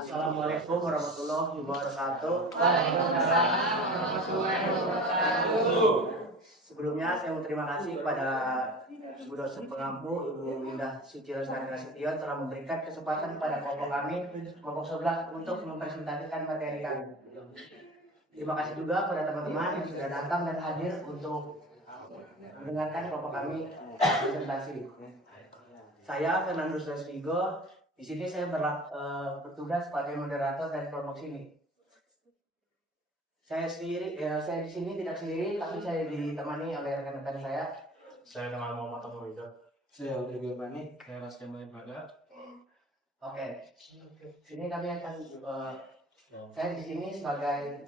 Assalamualaikum warahmatullahi wabarakatuh. Waalaikumsalam warahmatullahi wabarakatuh. Sebelumnya saya mau terima kasih kepada Ibu dosen pengampu Ibu Indah Suci Lestari Nasution telah memberikan kesempatan kepada kelompok kami kelompok 11 untuk mempresentasikan materi kami. Terima kasih juga kepada teman-teman yang sudah datang dan hadir untuk mendengarkan kelompok kami presentasi. Saya Fernando Sresvigo. Di sini saya bertugas sebagai moderator dari kelompok sini. Saya di sini tidak sendiri, tapi saya ditemani oleh rekan-rekan saya. Saya dengan Muhammad Tamuridot. Saya udah Gilbani. Saya Raskan Pada. Oke. Sini kami akan saya di sini sebagai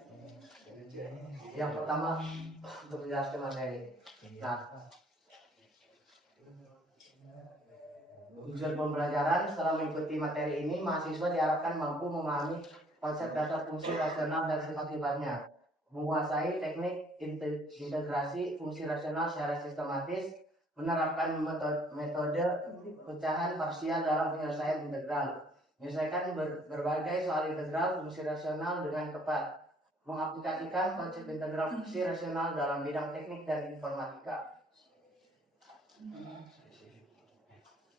yang pertama untuk menjelaskan materi. Nah, tujuan pembelajaran setelah mengikuti materi ini, mahasiswa diharapkan mampu memahami konsep dasar fungsi rasional dan sifat-sifatnya, menguasai teknik integrasi fungsi rasional secara sistematis, menerapkan metode pecahan parsial dalam penyelesaian integral, menyelesaikan berbagai soal integral fungsi rasional dengan tepat, mengaplikasikan konsep integral fungsi rasional dalam bidang teknik dan informatika.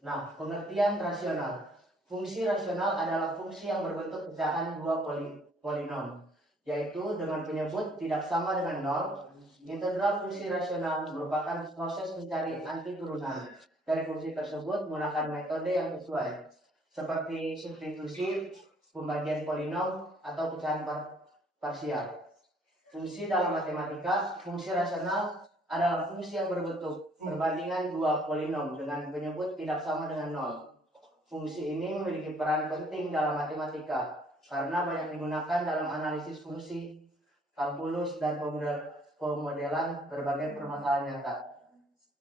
Nah, pengertian rasional. Fungsi rasional adalah fungsi yang berbentuk pecahan dua polinom, yaitu dengan penyebut tidak sama dengan nol. Integral fungsi rasional merupakan proses mencari anti turunan dari fungsi tersebut menggunakan metode yang sesuai, seperti substitusi, pembagian polinom, atau pecahan parsial. Fungsi dalam matematika, fungsi rasional adalah fungsi yang berbentuk perbandingan dua polinom dengan penyebut tidak sama dengan nol. Fungsi ini memiliki peran penting dalam matematika karena banyak digunakan dalam analisis fungsi, kalkulus, dan pemodelan berbagai permasalahan nyata.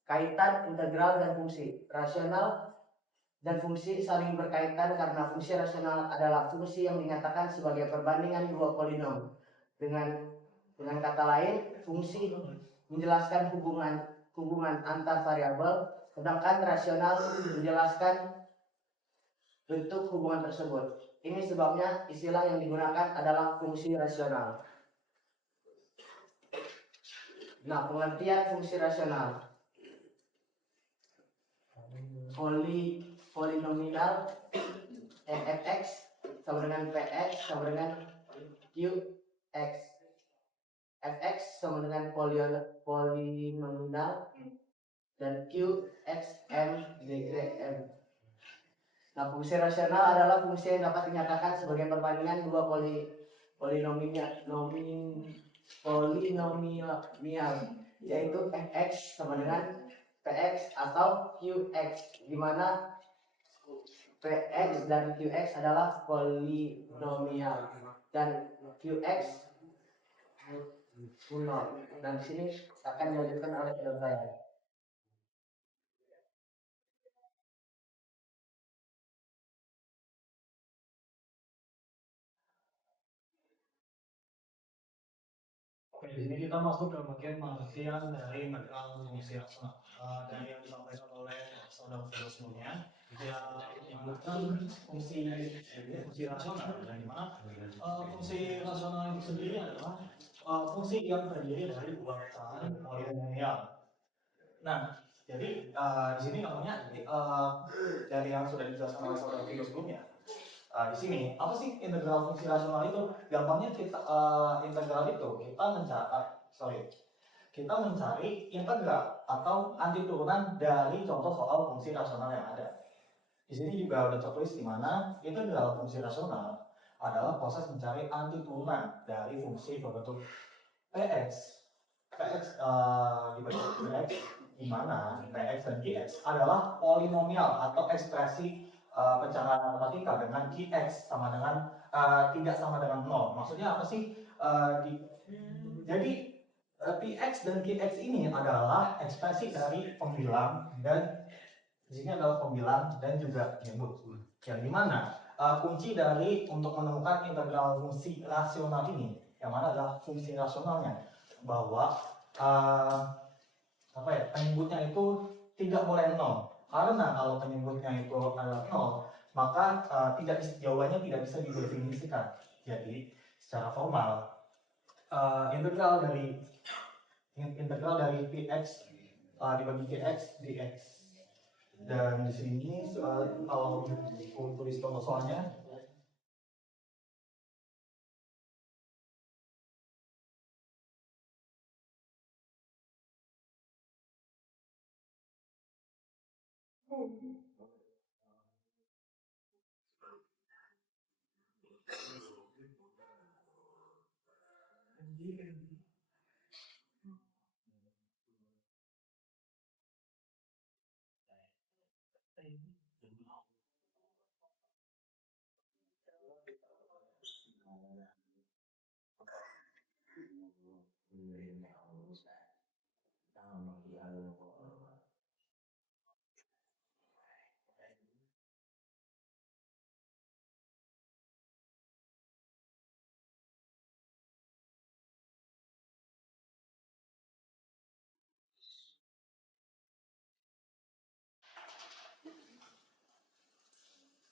Kaitan integral dan fungsi rasional dan fungsi saling berkaitan karena fungsi rasional adalah fungsi yang dinyatakan sebagai perbandingan dua polinom. Dengan kata lain, fungsi menjelaskan hubungan antar variabel, sedangkan rasional menjelaskan bentuk hubungan tersebut. Ini sebabnya istilah yang digunakan adalah fungsi rasional. Nah, pengertian fungsi rasional. Polinomial f(x) sama dengan px sama dengan qx. Fx sama dengan polinomial dan qx m dgm. Nah, fungsi rasional adalah fungsi yang dapat dinyatakan sebagai perbandingan dua polinomial, yaitu fx sama dengan px atau qx, di mana px dan qx adalah polinomial dan qx nol. Dan di sini akan dilanjutkan oleh teman saya. Oke, di sini kita masuk ke bagian pengertian dari integral fungsi rasional. Dari yang disampaikan oleh saudara sebelumnya, dia menyebutkan fungsi rasional, dan di mana fungsi rasional itu sendiri adalah fungsi yang terdiri dari dua pecahan polinomial. Nah, jadi di sini namanya dari yang sudah dijelaskan oleh saudara sebelumnya. Di sini apa sih integral fungsi rasional itu? Gampangnya kita integral itu kita mencari integral atau anti turunan dari contoh soal fungsi rasional yang ada. Di sini juga ada tertulis di mana integral fungsi rasional adalah proses mencari anti turunan dari fungsi berbentuk px dibentuk px, di mana px dan qx adalah polinomial atau ekspresi pecahan matematika dengan qx sama dengan tidak sama dengan 0. Maksudnya apa sih? Jadi px dan qx ini adalah ekspresi dari pembilang, dan di sini adalah pembilang dan juga penyebut. Yang dimana kunci dari untuk menemukan integral fungsi rasional ini, yang mana adalah fungsi rasionalnya, bahwa penyebutnya itu tidak boleh 0. Karena kalau penyebutnya itu adalah 0, maka jawabannya tidak bisa didefinisikan. Jadi secara formal integral dari px dibagi kx dx. Dan di sini kalau tulis contoh soalnya,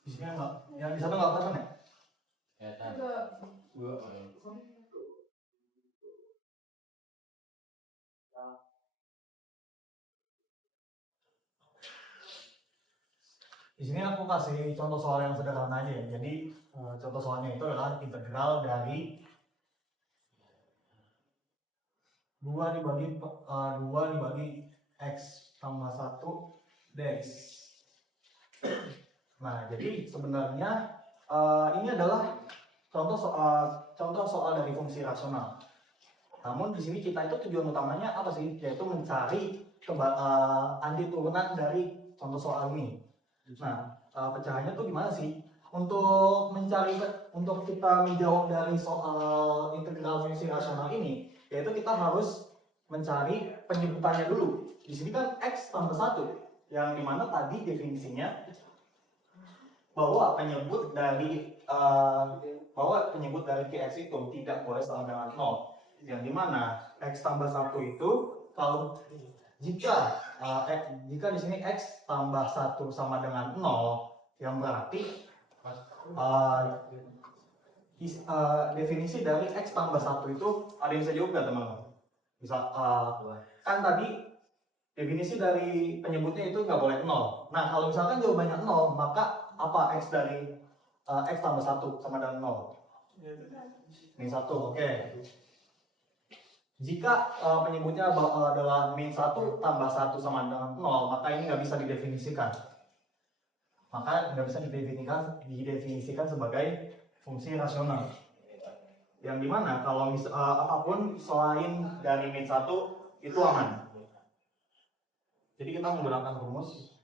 di sini yang di sana nggak kelihatan ya? Di sini aku kasih contoh soal yang sederhana aja ya. Jadi contoh soalnya itu adalah integral dari 2 dibagi x tambah 1 dx. Nah, jadi sebenarnya ini adalah contoh soal dari fungsi rasional. Namun di sini kita itu tujuan utamanya apa sih? Yaitu mencari antiturunan dari contoh soal ini. Nah, pecahannya tuh gimana sih? Untuk kita menjawab dari soal integral fungsi rasional ini, yaitu kita harus mencari penyebutannya dulu. Di sini kan x tambah 1, yang dimana tadi definisinya bahwa penyebut dari Px itu tidak boleh sama dengan 0. Yang dimana x tambah 1 itu kalau jika di sini x tambah 1 sama dengan 0, yang berarti definisi dari x tambah 1 itu ada yang bisa jawab nggak teman-teman? Bisa kan tadi definisi dari penyebutnya itu nggak boleh 0. Nah, kalau misalkan jawabannya 0, maka apa x dari x tambah 1 sama dengan 0? Min 1, oke. Jika penyebutnya adalah min 1 tambah 1 sama dengan 0, maka ini nggak bisa didefinisikan. Maka nggak bisa didefinisikan sebagai fungsi rasional. Yang dimana kalau apapun selain dari min 1 itu aman. Jadi kita menggunakan rumus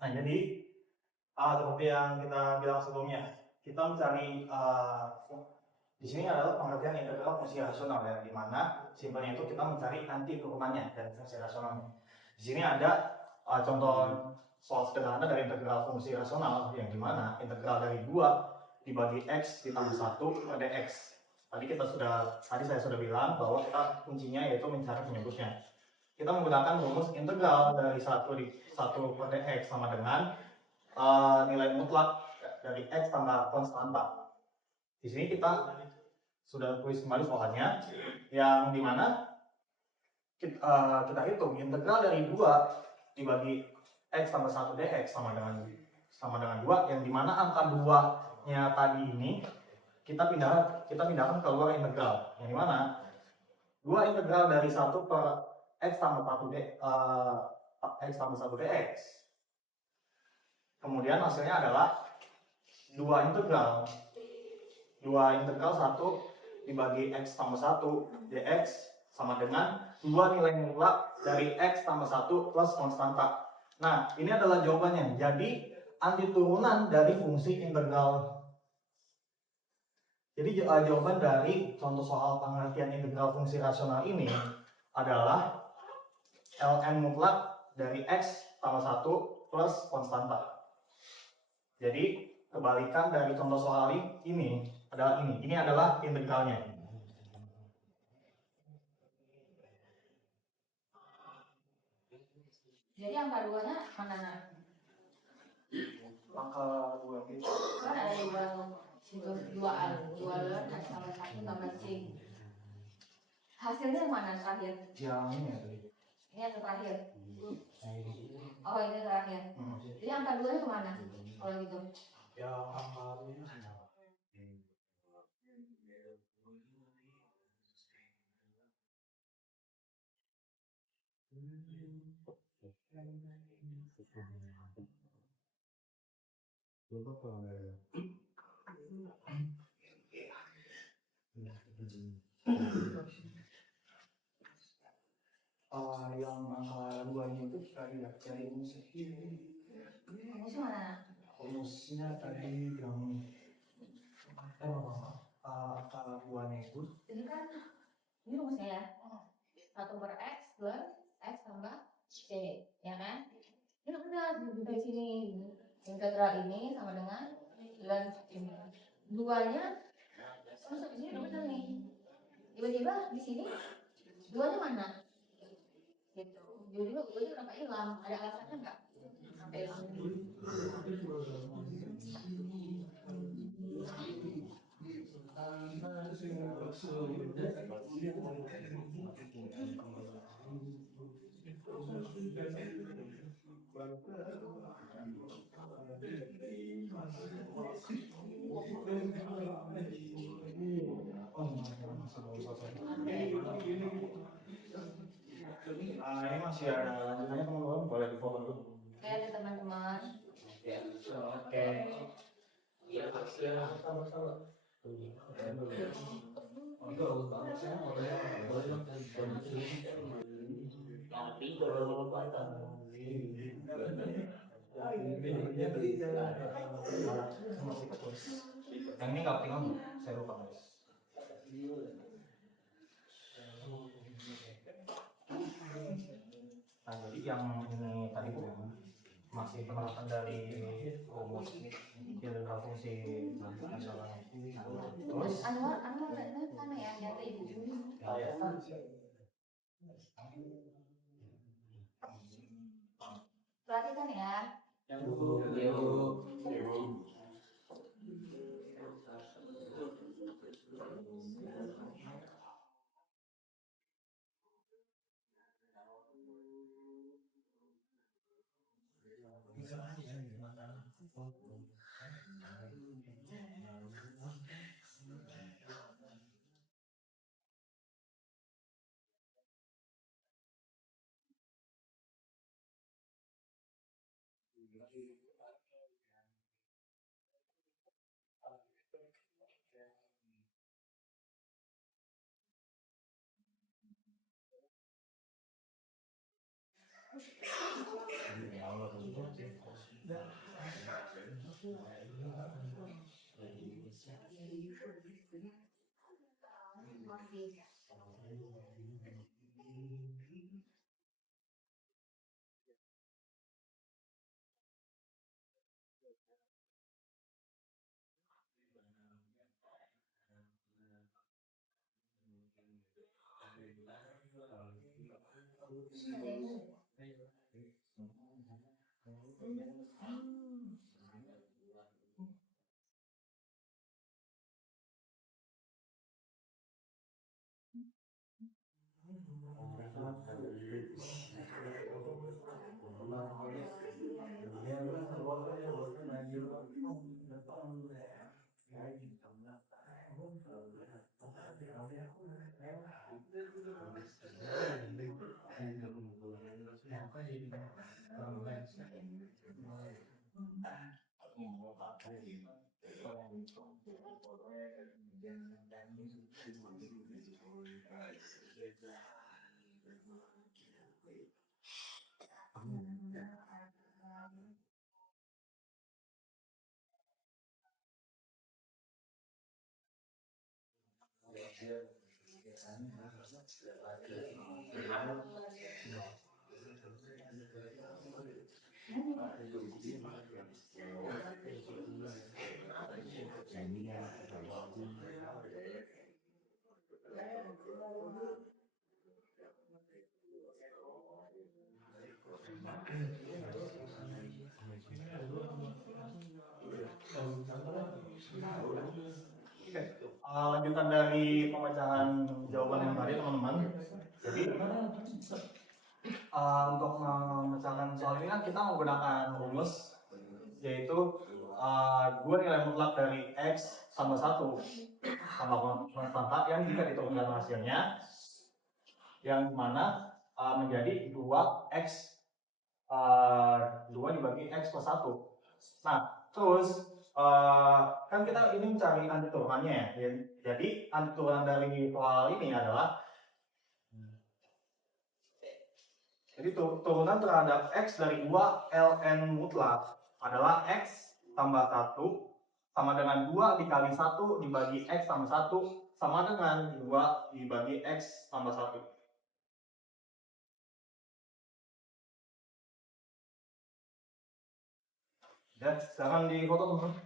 Nah, jadi seperti yang kita bilang sebelumnya, kita mencari di sini adalah pengertian integral fungsi rasional ya, di mana simpelnya itu kita mencari anti turunannya dari fungsi rasionalnya. Di sini ada contoh soal sederhana dari integral fungsi rasional yang dimana integral dari 2 dibagi x ditambah 1 per dx. Tadi saya sudah bilang bahwa kita kuncinya yaitu mencari penyebutnya. Kita menggunakan rumus integral dari 1 per dx sama dengan nilai mutlak dari x tambah konstanta. Di sini kita sudah tulis kembali soalnya, yang dimana kita hitung integral dari 2 dibagi x tambah 1 dx sama dengan 2, yang dimana angka 2-nya tadi ini kita pindahkan ke luar integral, yang dimana 2 integral dari 1 per x tambah 1 dx. Kemudian hasilnya adalah 2 integral 1 dibagi x tambah 1 dx sama dengan 2 nilai mutlak dari x tambah 1 plus konstanta. Nah, ini adalah jawabannya. Jadi, anti turunan dari fungsi integral. Jadi, jawaban dari contoh soal pengertian integral fungsi rasional ini adalah ln mutlak dari x tambah 1 plus konstanta. Jadi, kebalikan dari contoh soal ini adalah ini. Ini adalah integralnya. Jadi angka 2-nya mana? Angka 2 itu Kan ada 2 ln tambah 1 tambah c. Hasilnya mana terakhir? yang ini ya. Ini yang terakhir. Oh, ini terakhir. Jadi angka 2-nya kemana? Kalau gitu. Ya, angka 2 yang angka 2-nya itu cari rumusnya. Rumusnya mana? Rumusnya tadi yang angka 2-nya itu. Ini kan ini rumusnya ya. 1 per x plus x tambah c, ya kan? Ini udah dari sini integral ini sama dengan ln ini. 2-nya masuk di sini udah benar nih. Tiba-tiba di sini 2-nya mana? Gitu. Jadi 2-nya kenapa hilang? Ada alasannya nggak? Sampai hilang. Ini masih ada lanjutannya, teman-teman, boleh di follow dulu. Oke, teman-teman. Oke. Yang ini nggak ketinggalan, saya lupa guys. Nah, jadi yang ini tadi Bu masih penerapan dari rumus integral fungsi rasional. Terus Anwar sana ya, nyata ibu. Perhatikan ya. Yang dulu. Lanjutan dari pemecahan jawaban yang tadi teman-teman. Jadi untuk memecahkan soal ini kan kita menggunakan rumus, yaitu dua nilai mutlak dari x sama 1 sama konstanta yang jika diturunkan hasilnya yang mana menjadi 2x 2 dibagi x plus 1. Nah, terus kan kita ini mencari anti turunannya ya. Jadi anti turunan dari soal ini adalah turunan terhadap x dari 2 ln mutlak adalah x tambah 1 sama dengan 2 dikali 1 dibagi x tambah 1 sama dengan 2 dibagi x tambah 1. Dan sekarang di foto teman.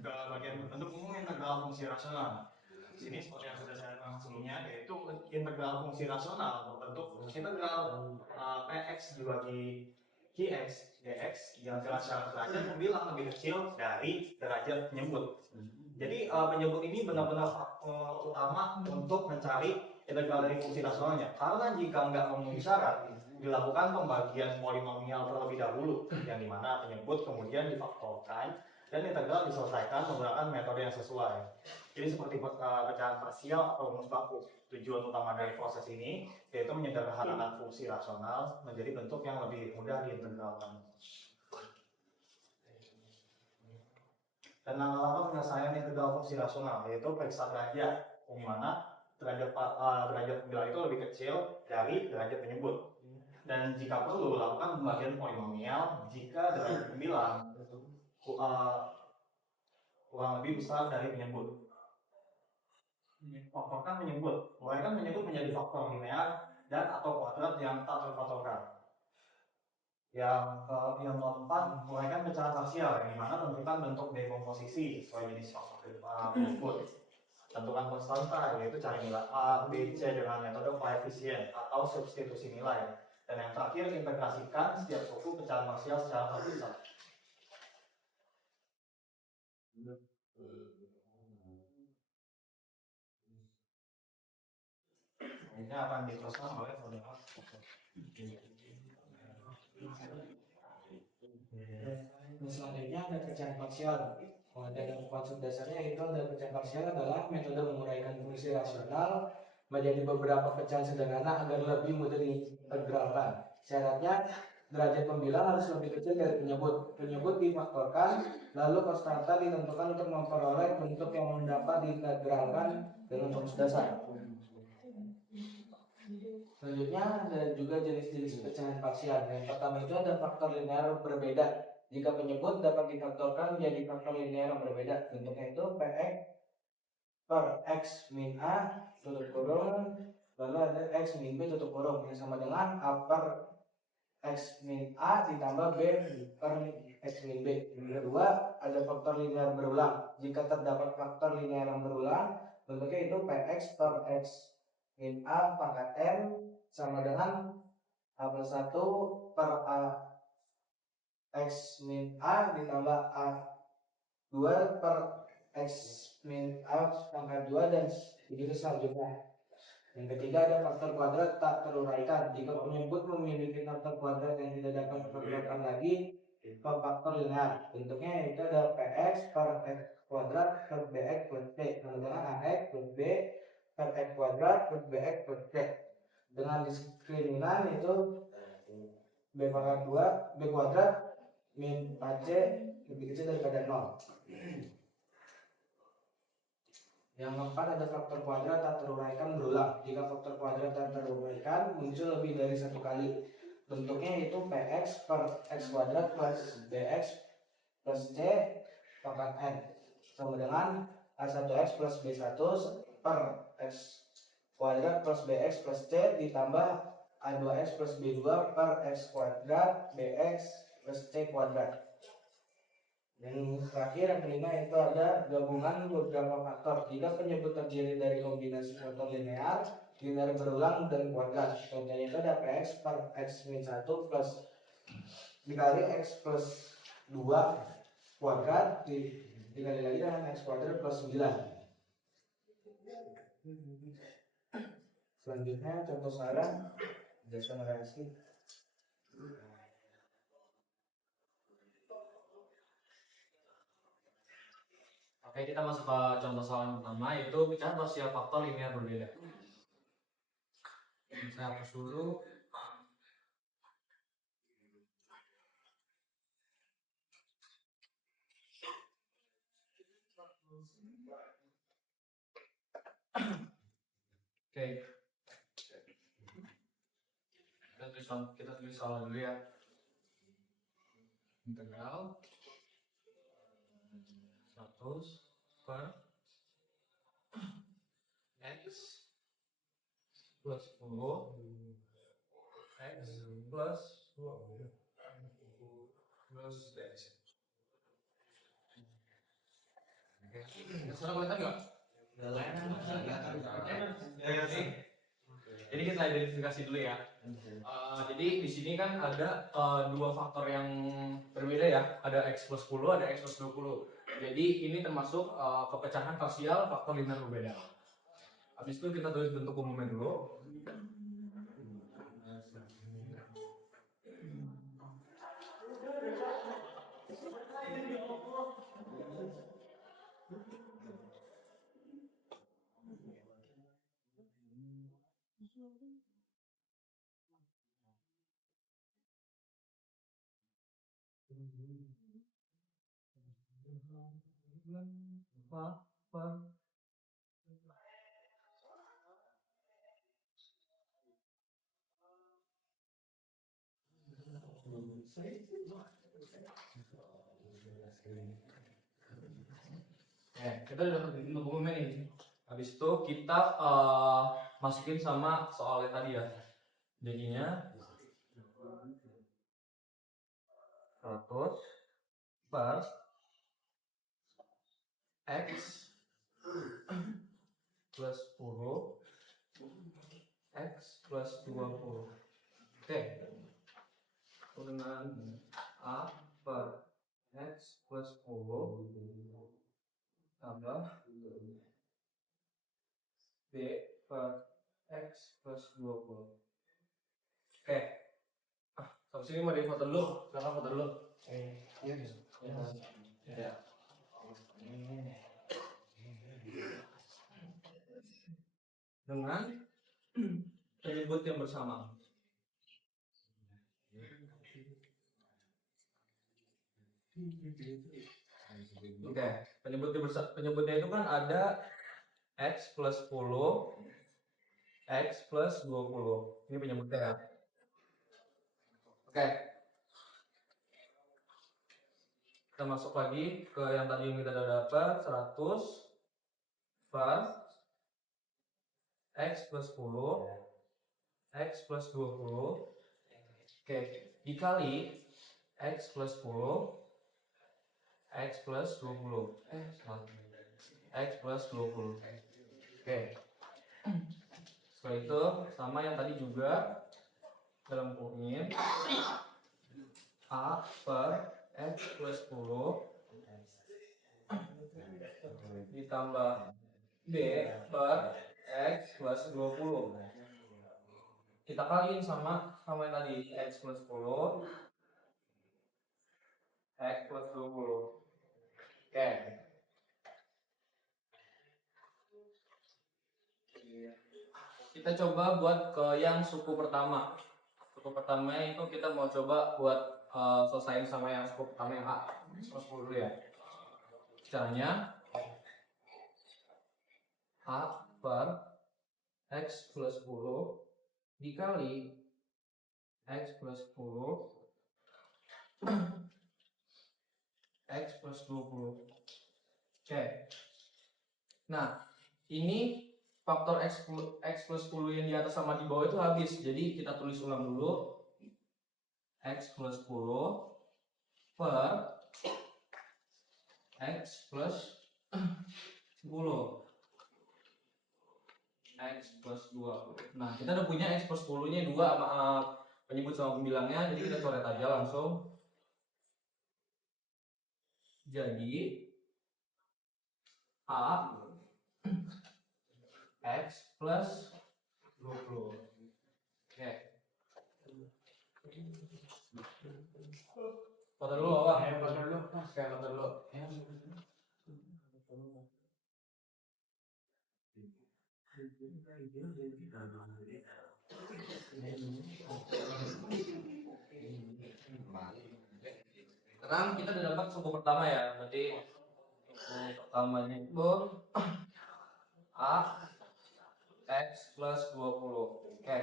Ke bagian bentuk umum integral fungsi rasional. Sini seperti yang sudah saya terangkan sebelumnya, yaitu integral fungsi rasional berbentuk integral px dibagi qx dx yang jelas secara derajat membilang lebih kecil dari derajat penyebut. Jadi penyebut ini benar-benar faktor utama untuk mencari integral dari fungsi rasionalnya. Karena jika nggak memenuhi syarat, dilakukan pembagian polinomial terlebih dahulu, yang dimana penyebut kemudian difaktorkan dan integral diselesaikan menggunakan metode yang sesuai. Jadi seperti pecahan parsial atau rumus baku. Tujuan utama dari proses ini yaitu menyederhanakan fungsi rasional menjadi bentuk yang lebih mudah diintegralkan. Dan langkah-langkah penyelesaian integral fungsi rasional yaitu periksa derajat, di mana derajat pembilang itu lebih kecil dari derajat penyebut. Dan jika perlu lakukan pembagian polinomial jika derajat pembilang kurang lebih besar dari penyebut. Faktorkan penyebut, mulaikan penyebut menjadi faktor linear dan atau kuadrat yang tak terfaktorkan. Yang keempat, mulaikan pecahan parsial, yang dimana tentukan bentuk dekomposisi sesuai jenis faktor penyebut. Tentukan konstanta, yaitu cari nilai A, B, C dengan metode koefisien atau substitusi nilai. Dan yang terakhir, integrasikan setiap suku pecahan parsial secara terpisah. Ini akan diteruskan oleh saudara. Selanjutnya ada pecahan parsial. Dalam konsep dasarnya itu ada pecahan parsial adalah metode menguraikan fungsi rasional menjadi beberapa pecahan sederhana agar lebih mudah diintegralkan. Syaratnya derajat pembilang harus lebih kecil dari penyebut. Penyebut difaktorkan, lalu konstanta ditentukan untuk memperoleh bentuk yang dapat diintegralkan dengan rumus dasar. Selanjutnya ada juga jenis-jenis pecahan parsial. Yang pertama itu ada faktor linear berbeda. Jika penyebut dapat difaktorkan menjadi faktor linear yang berbeda. Bentuknya itu Px per X min A tutup kurung, lalu ada X min B tutup kurung, yang sama dengan A per X min A ditambah B per X min B. Yang kedua ada faktor linear berulang. Jika terdapat faktor linear yang berulang, bentuknya itu Px per X min A pangkat N sama dengan A plus 1 per A X min A ditambah A 2 per X min A pangkat 2 dan begitu selanjutnya. Yang ketiga ada faktor kuadrat tak teruraikan. Jika penyebut memiliki faktor kuadrat yang tidak dapat diperkirakan lagi ke faktor linear. Bentuknya itu ada Px per X kuadrat per Bx plus C sama dengan Ax plus B per X kuadrat plus Bx plus C. Dengan diskriminan itu B pangkat 2 B kuadrat min AC lebih kecil daripada 0. Yang keempat ada faktor kuadrat tak teruraikan berulang. Jika faktor kuadrat tak teruraikan muncul lebih dari satu kali. Bentuknya itu Px per X kuadrat plus Bx plus C pangkat N sama dengan A1X plus B1 per X kuadrat plus Bx plus C ditambah A2X plus B2 per X kuadrat Bx plus C kuadrat. Yang terakhir yang kelima itu ada gabungan beberapa faktor. Jika penyebut terdiri dari kombinasi faktor linear, linear berulang dan kuadrat. Contohnya itu ada Px per X min 1 plus dikali X plus 2 kuadrat dikali lagi dengan X kuadrat plus 9. Selanjutnya contoh saran jasa reaksi. Oke, kita masuk ke contoh soal pertama, yaitu pecahan parsial faktor linear berbeda. Saya hapus dulu. Oke. Kita tulis soal dulu ya. Integral 100 per X plus 10 X plus 20 plus X. Oke, sudah kelihatan nggak? Jadi kita identifikasi dulu ya. Jadi di sini kan ada dua faktor yang berbeda ya. Ada X plus 10, ada X plus 20. Jadi ini termasuk kepecahan parsial faktor linear berbeda. Habis itu kita tulis bentuk umumnya dulu. Kita udah bentuk umumnya nih. Habis itu kita masukin sama soalnya tadi ya. Jadinya 100 per X plus 10 X plus 20. Oke. Dengan A per X plus 10 tambah B per X plus 20. Oke. Sampai sini mau foto dulu, silakan foto dulu. Iya. Ya. Dengan penyebut yang bersama. Oke, penyebutnya itu kan ada X plus 10, X plus 20. Ini penyebutnya ya. Oke. Kita masuk lagi ke yang tadi yang kita udah dapat, 100 plus X plus 10, X plus 20. Oke, dikali X plus 10, X plus 20. X plus 20. Oke. Setelah itu sama yang tadi juga dalam kurungin A per X plus 10 ditambah B per X plus 20. Kita kaliin sama yang tadi, X plus 10, X plus 20. Oke. Kita coba buat ke yang suku pertama. Suku pertama itu kita mau coba buat selesaiin sama yang suku pertama yang A. X plus 10 dulu ya. Caranya A per X plus 10 dikali X plus 10 X plus 20. Oke. Nah, ini faktor X plus 10 yang di atas sama di bawah itu habis. Jadi kita tulis ulang dulu. X plus 10 per X plus 10. X plus 2. Nah, kita udah punya X plus 10 nya 2 sama penyebut sama pembilangnya. Jadi kita coret aja langsung. Jadi A X plus 20. Oke. Foto dulu apa? Foto dulu. Oke, foto dulu. Sekarang kita udah dapat suku pertama ya. Berarti suku pertamanya itu A X plus 20. Oke.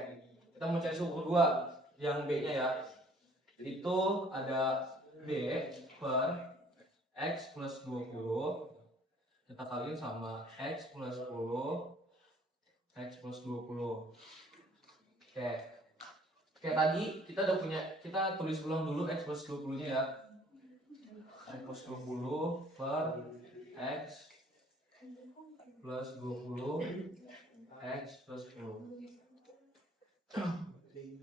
Kita mau cari suku kedua yang B-nya ya. Itu ada B per X plus 20. Kita kaliin sama X plus 10, X plus 20. Oke. Oke, tadi kita udah punya, kita tulis ulang dulu X plus 20 nya ya. X plus 20 per X plus 20 X plus 10.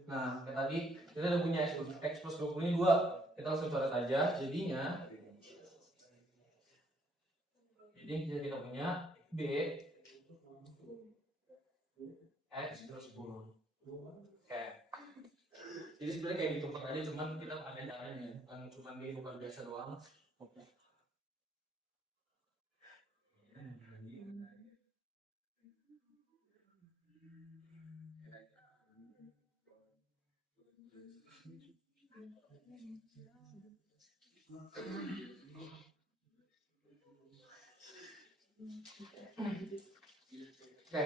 Nah, kayak tadi kita udah punya X plus 20 ini 2. Kita langsung coret aja. Jadinya kita punya B X plus 10. Oke. Jadi sebenarnya kayak ditukar aja, cuman kita ada caranya, bukan cuma ditukar biasa doang. Oke. Oke.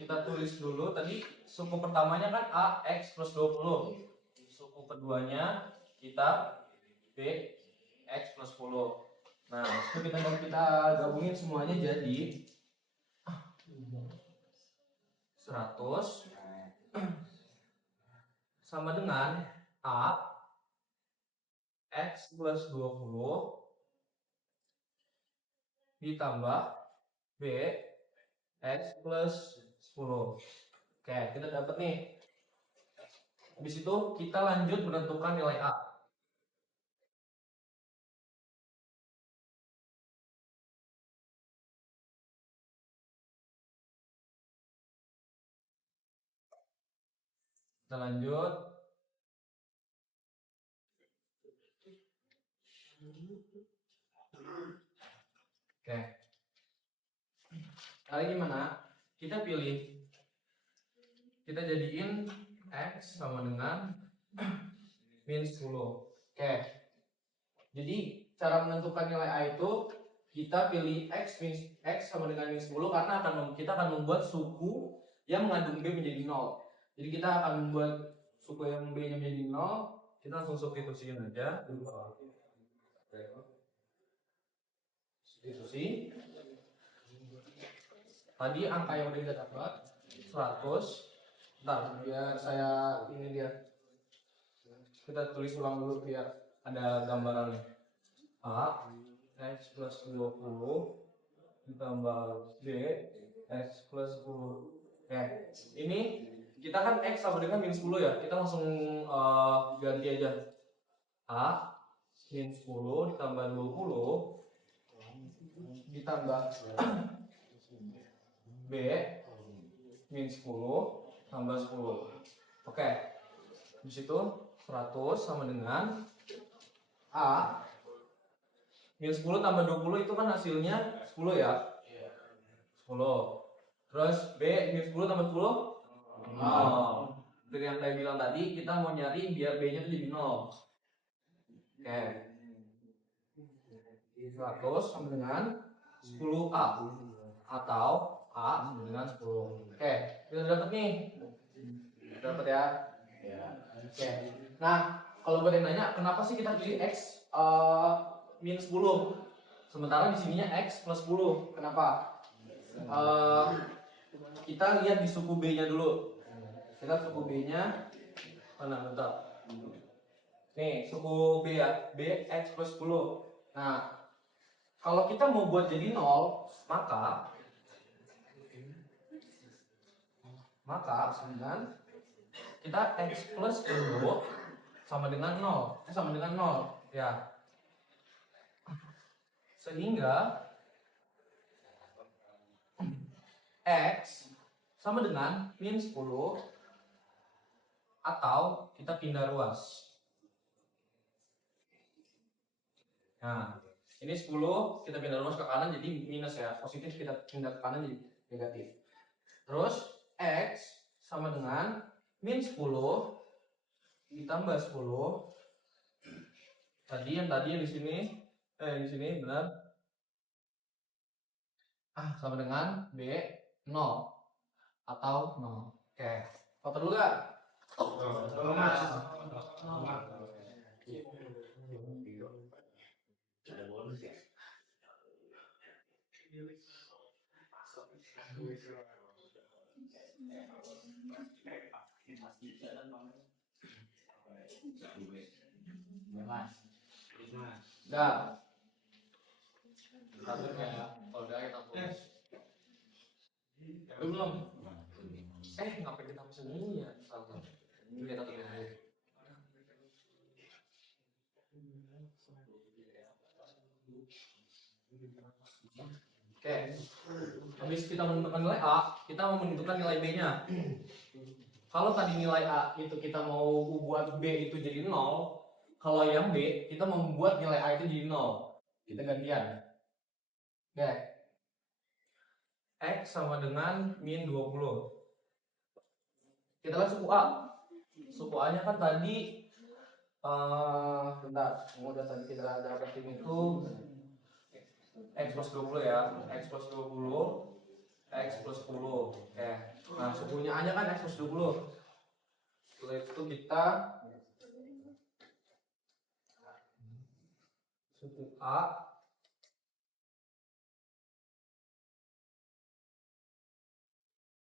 Kita tulis dulu tadi suku pertamanya kan A X plus 20. Suku keduanya kita B X plus 10. Nah, itu kita gabungin semuanya jadi 100 sama dengan A X plus 20 ditambah B X plus 10. Oke, kita dapat nih. Habis itu kita lanjut menentukan nilai A. Kita lanjut. Oke. Kali gimana? Kita pilih, kita jadiin X sama dengan min 10. Oke. Jadi cara menentukan nilai A itu kita pilih X sama dengan min 10 karena kita akan membuat suku yang mengandung B menjadi 0. Jadi kita akan membuat suku yang B nya menjadi 0. Kita langsung substitusiin aja. Substitusi. Tadi angka yang udah kita dapat 100. Bentar, biar saya ini dia. Kita tulis ulang dulu biar ada gambarannya. A X plus 20 ditambah B X plus 10. Oke, ini kita kan X sama dengan min 10 ya. Kita langsung ganti aja. A min 10 ditambah 20 ditambah B min 10 tambah 10. Oke. Di situ 100 sama dengan A min 10 tambah 20 itu kan hasilnya 10 ya. 10. Terus B min 10 tambah 10 0. Seperti yang saya bilang tadi, kita mau nyari biar B nya itu jadi 0. Oke. 100 sama dengan 10A atau A sama dengan 10. Oke, kita dapat nih. Dapat ya. Oke. Nah, kalau buat yang nanya, kenapa sih kita pilih X min 10? Sementara di sininya X plus 10. Kenapa? Kita lihat di suku B-nya dulu. Kita suku B-nya mana? Bentar. Nih, suku B ya. B X plus 10. Nah, kalau kita mau buat jadi 0, maka dengan kita X plus 10 sama dengan 0. Sama dengan 0 ya. Sehingga X sama dengan min 10 atau kita pindah ruas. Nah, ini 10 kita pindah ruas ke kanan jadi minus ya. Positif kita pindah ke kanan jadi negatif. Terus X sama dengan min 10 ditambah 10. Tadi di sini benar. Sama dengan B 0 atau 0. Oke. Foto dulu gak? Dah. Satu ya. Kalau udah kita tulis. Belum. Ngapain kita pesen ini ya? Ini kita tulis dulu. Oke. Habis kita menentukan nilai A, kita mau menentukan nilai B-nya. Kalau tadi nilai A itu kita mau buat B itu jadi 0, kalau yang B kita mau membuat nilai A itu jadi 0. Kita gantian. Oke. X sama dengan min 20. Kita lihat suku A. Suku A nya kan tadi bentar, udah tadi kita dapetin itu X plus 20 ya. X plus 20 X plus 10. Oke. Nah, sukunya A nya kan X plus 20. Setelah itu kita suku A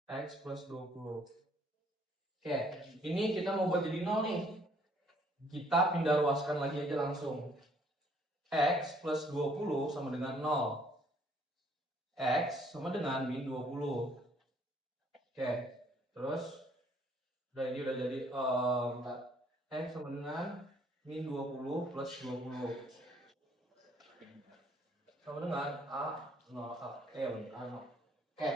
X plus 20. Oke, ini kita mau buat jadi 0 nih. Kita pindah ruaskan lagi aja langsung. X plus 20 sama dengan 0. X sama dengan min 20. Oke, terus ini udah jadi X sama dengan min 20 plus 20 sama dengan A 0. Oke,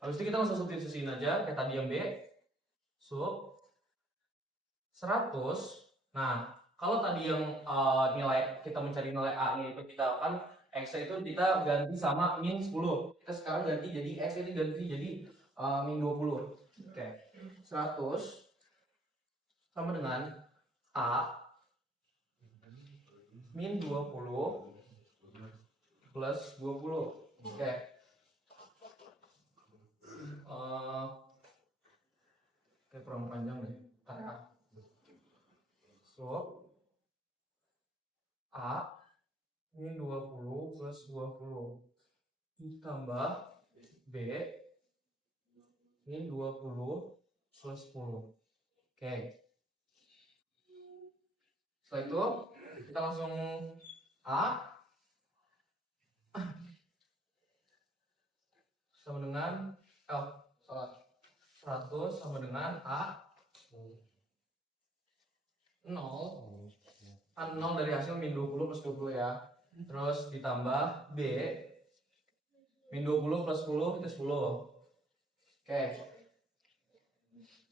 habis itu kita langsung substitusiin aja kayak tadi yang B. Sub 100. Nah, kalau tadi yang nilai kita mencari nilai A-nya itu kita kan X itu kita ganti sama min 10. Kita sekarang ganti jadi X itu ganti jadi min 20. Oke. 100 sama dengan A min 20 plus 20. Oke. Kayak kurang panjang deh. Ntar ya. So, A min 20 plus 20 ditambah B min 20 plus 10. Oke. Setelah itu kita langsung A sama dengan 100 sama dengan A 0. Kan 0 dari hasil min 20 plus 20 ya. Terus ditambah B min 20 plus 10 itu 10. Oke.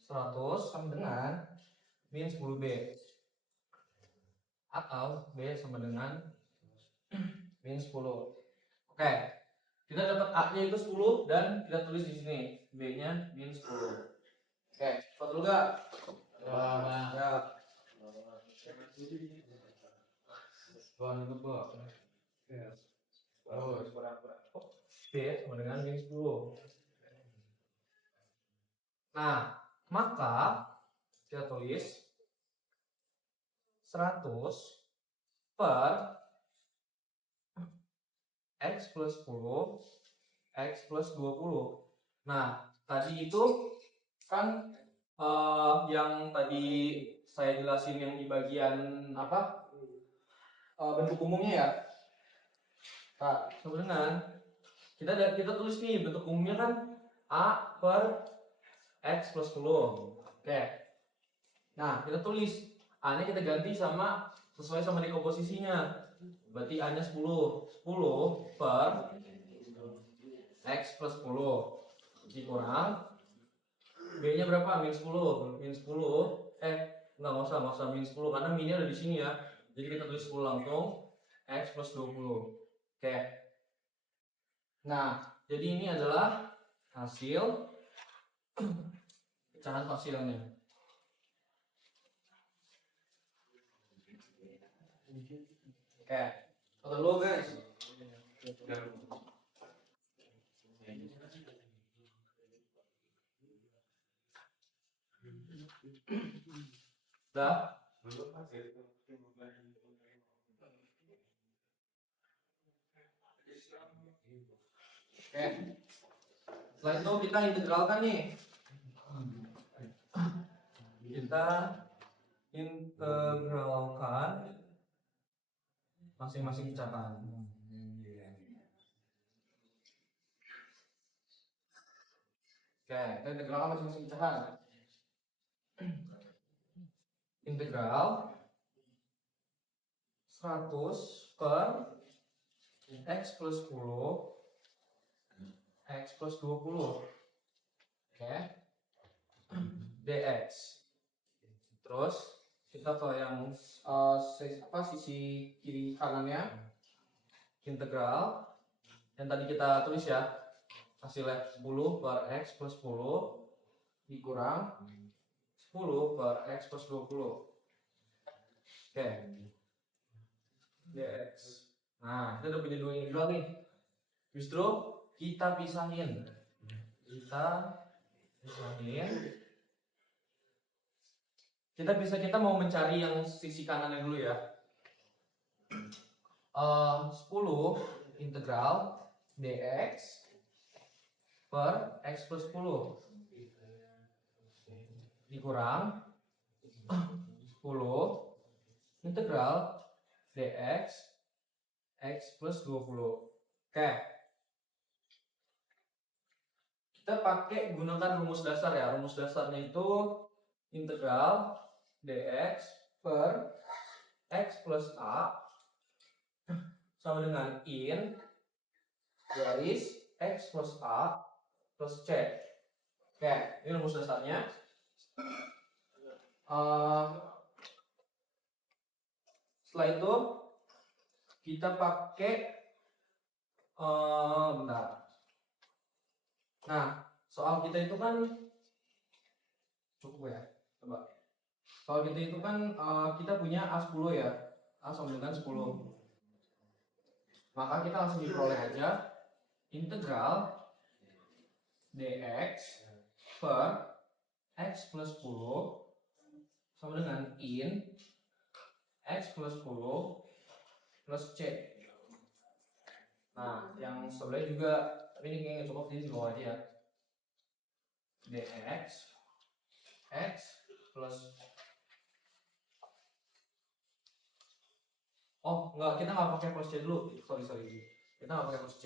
100 sama dengan min 10B. Atau B sama dengan min 10. Oke. Kita dapat A-nya itu 10 dan kita tulis di sini B-nya min 10. Oke, foto dulu enggak? Ya. B sama dengan min 10. Nah, maka kita tulis 100 per X plus 10 X plus 20. Nah, tadi itu kan yang tadi saya jelasin yang di bagian apa bentuk umumnya ya. Nah, sebenarnya kita tulis nih bentuk umumnya kan A per X plus 10. Oke. Nah, kita tulis A-nya kita ganti sama sesuai sama dekomposisinya. Berarti A-nya 10 per X plus 10 dikurang B-nya berapa? Min 10. Enggak usah min 10 karena minnya ada di sini ya. Jadi kita tulis 10 langsung X plus 20. Oke. Nah, jadi ini adalah hasil pecahan hasilnya. Oke, foto dulu guys. Udah? Oke. Setelah itu kita integralkan nih. Kita integralkan masing-masing pecahan. Oke, kita integralkan masing-masing pecahan. Integral 100 per X plus 10 X plus 20. Oke. dx. Terus kita ke yang sisi kiri kanannya integral yang tadi kita tulis ya, hasilnya 10 per X plus 10 dikurang 10 per X plus 20. Oke. dx. Nah, kita udah punya dua integral nih. Justru kita pisahin. Kita mau mencari yang sisi kanannya dulu ya. 10 integral dx per X plus 10 dikurang 10 integral dx X plus 20. Oke. Kita pakai gunakan rumus dasar ya. Rumus dasarnya itu integral dx per X plus A sama dengan in garis X plus A plus C. Oke, ini rumus dasarnya. Eh, setelah itu kita pakai bentar. Nah, soal kita itu kan cukup ya. Coba. Soal kita itu kan kita punya A10 ya. A sama dengan 10. Maka kita langsung diperoleh aja integral dx per x plus 10 sama dengan in x plus 10 plus c. Nah, yang sebenarnya juga, tapi ini kayaknya cukup, jadi di bawah aja ya. Dx x plus, oh enggak, kita nggak pakai plus c dulu, sorry, kita nggak pakai plus c,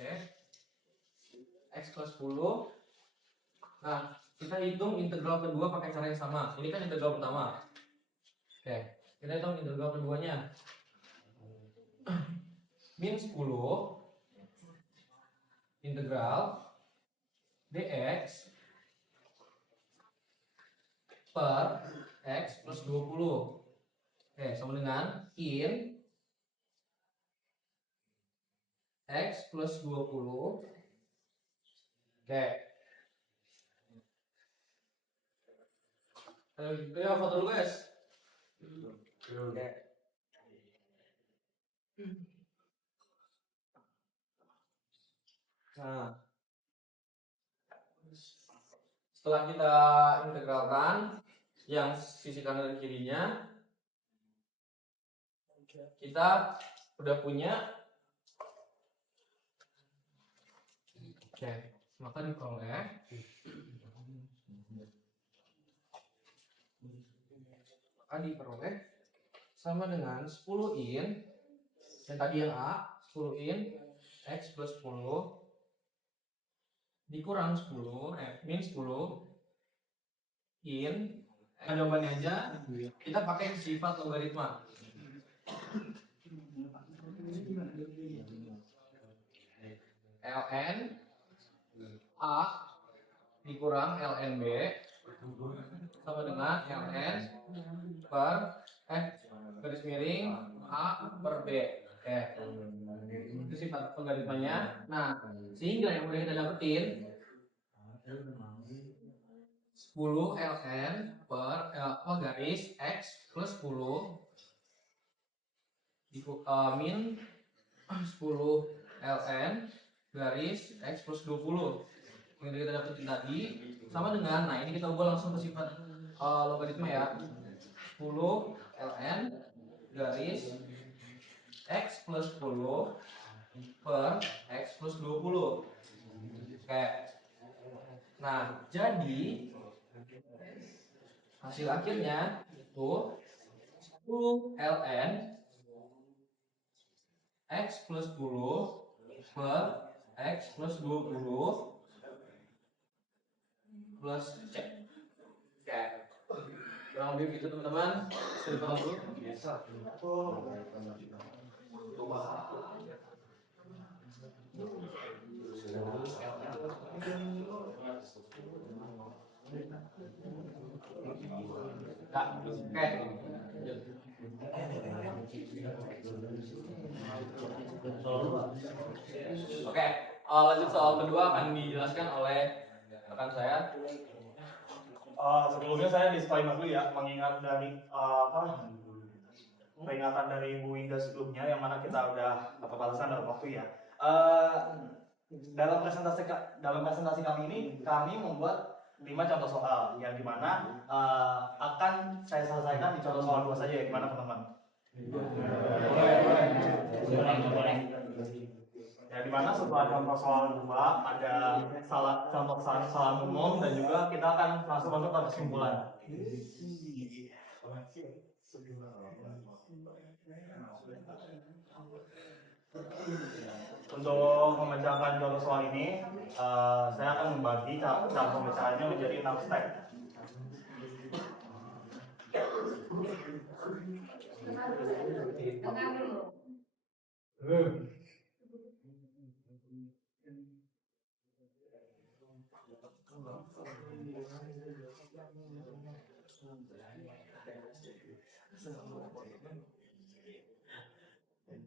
x plus 10. Nah, kita hitung integral kedua pakai cara yang sama. Ini kan integral pertama. Oke, kita hitung integral keduanya. Min 10 integral dx per x plus 20. Oke, sama dengan in x plus 20. Oke. Ya, foto dulu guys. Oke. Nah, setelah kita integralkan yang sisi kanan dan kirinya, kita udah punya. Oke, maka diperoleh sama dengan 10 in, yang tadi yang A, 10 in x plus 10 dikurang 10, min 10 in, jawabannya aja kita pakai sifat logaritma. ln A dikurang ln B sama dengan ln per garis miring A per B. Itu sifat logaritmanya. Nah, sehingga yang udah kita dapetin 10 ln per garis x plus 10 min 10 ln garis x plus 20 yang kita dapetin tadi sama dengan, nah ini kita ubah langsung ke sifat logaritma ya, 10 ln garis x plus 10 per x plus 20. Oke. Nah, jadi hasil akhirnya itu 10 ln x plus 10 per x plus 20 plus c. Oke. Kurang lebih gitu teman-teman. Bisa dipaham dulu? Nah, oke. Oke, lanjut soal kedua akan dijelaskan oleh rekan saya. Sebelumnya saya disclaimer dulu ya, mengingat dari peringatan dari Bu Indah sebelumnya, yang mana kita udah dapat balasan dalam waktu ya. Dalam presentasi kami ini, kami membuat 5 contoh soal yang dimana akan saya selesaikan di contoh soal 2 saja ya, gimana teman-teman? Boleh. Ya, dimana setelah contoh soal 2 ada contoh salah umum dan juga kita akan langsung masuk ke kesimpulan. Untuk memecahkan contoh soal ini, saya akan membagi cara pemecahannya menjadi 6 step.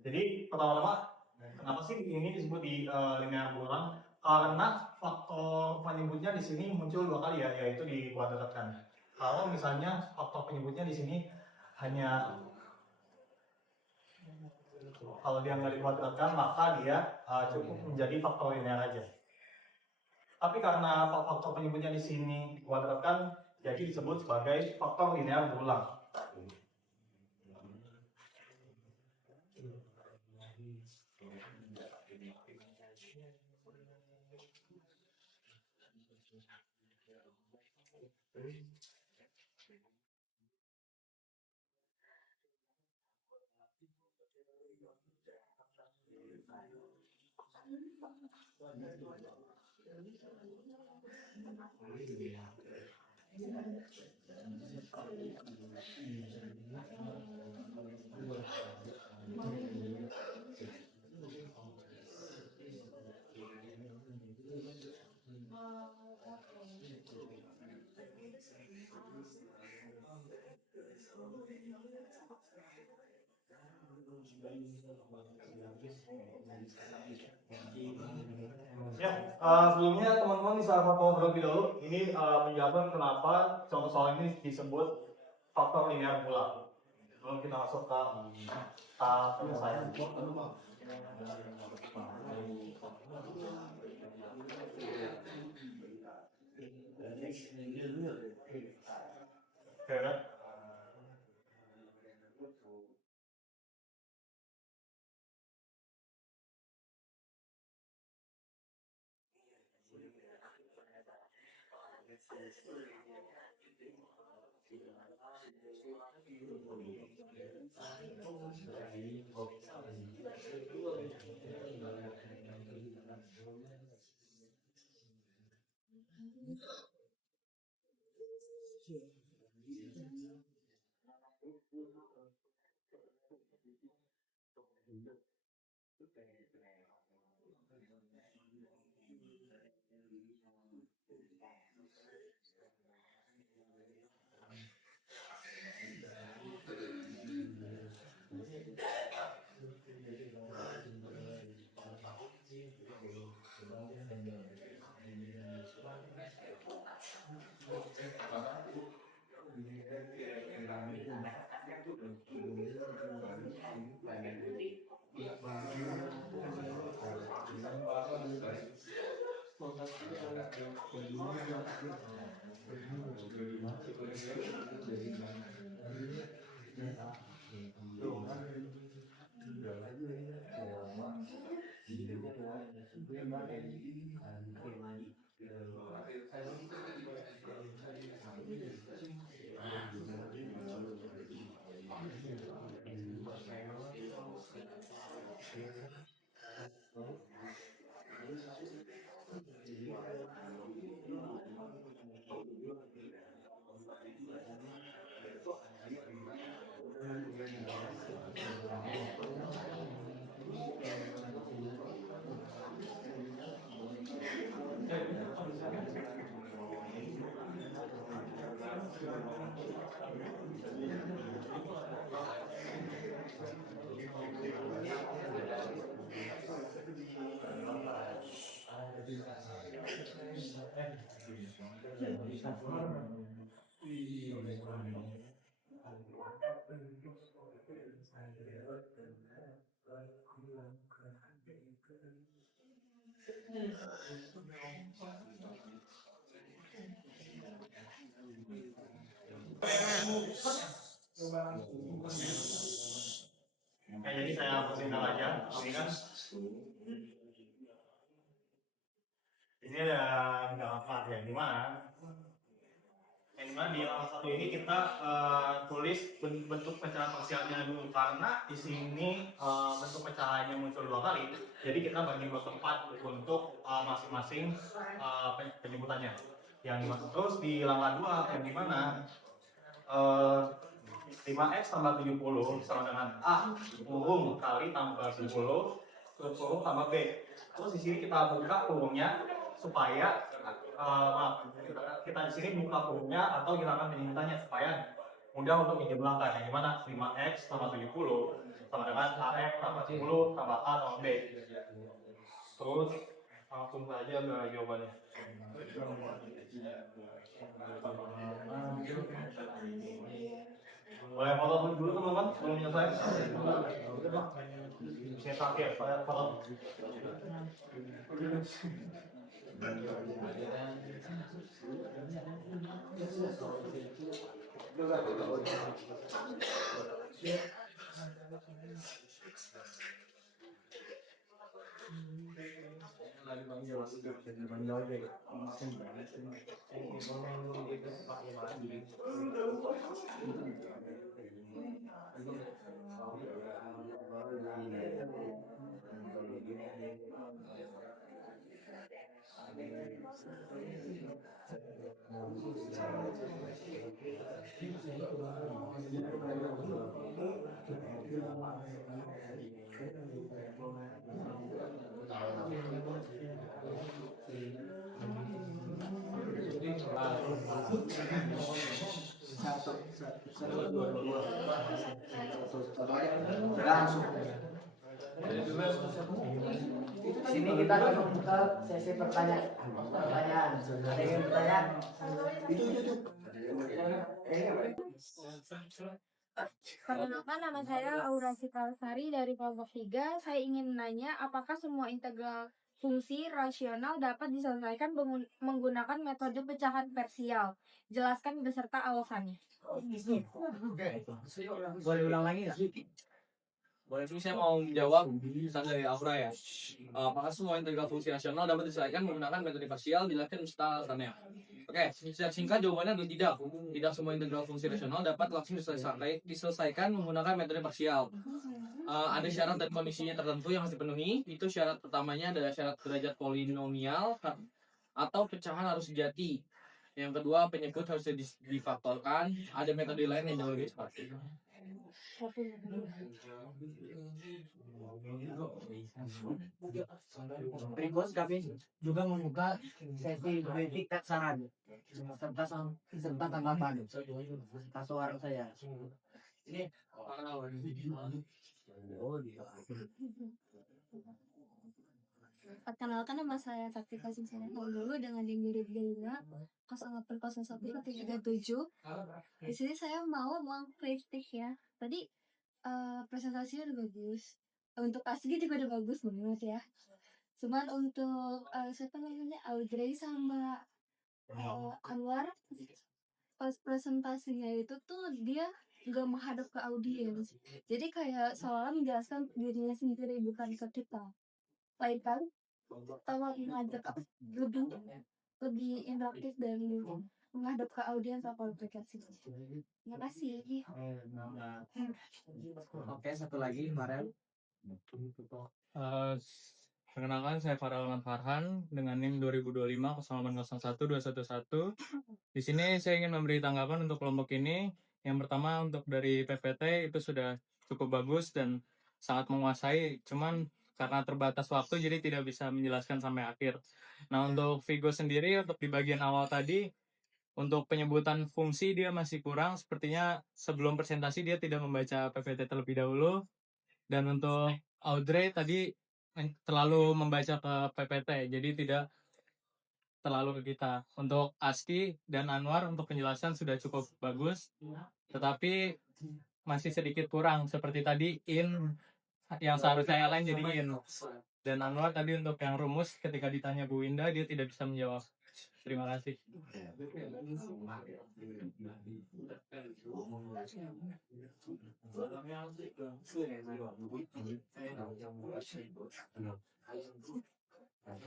Jadi pertama-tama kenapa sih ini disebut di linear berulang? Karena faktor penyebutnya di sini muncul 2 kali ya, yaitu dikuadratkan. Kalau misalnya faktor penyebutnya di sini hanya kalau dia nggak dikuadratkan, maka dia cukup menjadi faktor linear aja. Tapi karena faktor penyebutnya di sini dikuadratkan, jadi disebut sebagai faktor linear berulang. Ya, sebelumnya teman-teman bisa foto terlebih dahulu. Ini menjelaskan kenapa contoh soal ini disebut faktor linear berulang. Sebelum kita masuk ke penyelesaian. Oke, kan? Oke, jadi saya persingkat aja. Ini kan ini ada gambar ya, gimana? Yang dimana di halaman 1 ini kita tulis bentuk pecahan parsialnya dulu, karena di sini bentuk pecahannya muncul 2 kali, jadi kita bagi 2 tempat untuk masing-masing penyebutannya. Yang dimana terus di langkah 2 yang dimana 5x tambah 70 sama dengan A kurung kali tambah 10 kurung tambah B. Terus di sini kita buka kurungnya supaya kita di sini buka kurungnya atau kita akan penyebutannya supaya mudah untuk menjeblakan. Yang dimana 5x tambah 70 sama dengan AX tambah 10 tambah A tambah B. Terus langsung saja ke jawabannya. Boleh foto dulu teman-teman sebelum menyelesaikan? Saya terakhir, saya foto. Sini kita langsung ke sesi pertanyaan. Ada yang bertanya? Itu. Perkenalkan, nama saya Aura Citrasari dari kelompok 3. Saya ingin menanya, apakah semua integral fungsi rasional dapat diselesaikan menggunakan metode pecahan parsial? Jelaskan beserta alasannya. Boleh ulang lagi nggak? Boleh dulu saya mau menjawab pesan dari Aura ya. Apakah semua integral fungsi rasional dapat diselesaikan menggunakan metode parsial? Jelaskan beserta alasannya. Oke, secara singkat jawabannya adalah tidak. Tidak semua integral fungsi rasional dapat langsung diselesaikan menggunakan metode parsial. Ada syarat dan kondisinya tertentu yang harus dipenuhi. Itu syarat pertamanya adalah syarat derajat polinomial atau pecahan harus sejati. Yang kedua, penyebut harus difaktorkan. Ada metode lain yang jauh lebih cepat. Berikut kami juga membuka sesi kritik dan saran serta tanggapan atas suara saya. Ini Perkenalkan, nama saya Taktika Sinsana dulu dengan yang mirip Delina 080137. Di sini saya mau mengkritik ya. Tadi presentasinya udah bagus. Untuk asli juga udah bagus banget ya. Cuman untuk siapa namanya Audrey sama Anwar, pas presentasinya itu tuh dia nggak menghadap ke audiens. Jadi kayak seolah menjelaskan dirinya sendiri bukan ke kita. Lain kan? Tolong mengajak lebih interaktif dan menghadap ke audiens atau aplikasi. Terima kasih. Oke, satu lagi Farel. Perkenalkan, saya Farel Farhan dengan NIM 2025-0801211. Di sini saya ingin memberi tanggapan untuk kelompok ini. Yang pertama, untuk dari PPT itu sudah cukup bagus dan sangat menguasai. Cuman karena terbatas waktu jadi tidak bisa menjelaskan sampai akhir. Nah, untuk Vigo sendiri untuk di bagian awal tadi untuk penyebutan fungsi dia masih kurang, sepertinya sebelum presentasi dia tidak membaca PPT terlebih dahulu. Dan untuk Audrey tadi terlalu membaca ke PPT, jadi tidak terlalu ke kita. Untuk Aski dan Anwar untuk penjelasan sudah cukup bagus, tetapi masih sedikit kurang. Seperti tadi in yang seharusnya lain jadi in. Dan Anwar tadi untuk yang rumus ketika ditanya Bu Winda dia tidak bisa menjawab. Terima kasih.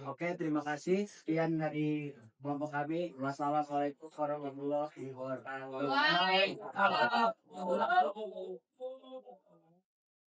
Oke, terima kasih. Sekian dari kelompok kami. Wassalamualaikum warahmatullahi wabarakatuh. Waalaikumsalam.